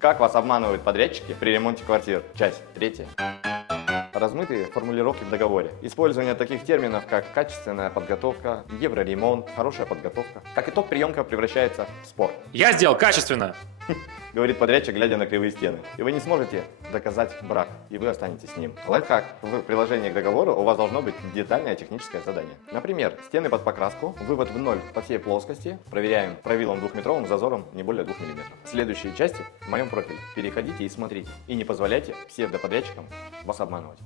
Как вас обманывают подрядчики при ремонте квартир? Часть третья. Размытые формулировки в договоре. Использование таких терминов, как качественная подготовка, евроремонт, хорошая подготовка. Как итог, приемка превращается в спор. Я сделал качественно. Говорит подрядчик, глядя на кривые стены. И вы не сможете доказать брак, и вы останетесь с ним. Лайфхак. В приложении к договору у вас должно быть детальное техническое задание. Например, стены под покраску, вывод в ноль по всей плоскости. Проверяем правилом 2-метровым зазором не более 2 мм. Следующие части в моем профиле. Переходите и смотрите. И не позволяйте псевдоподрядчикам вас обманывать.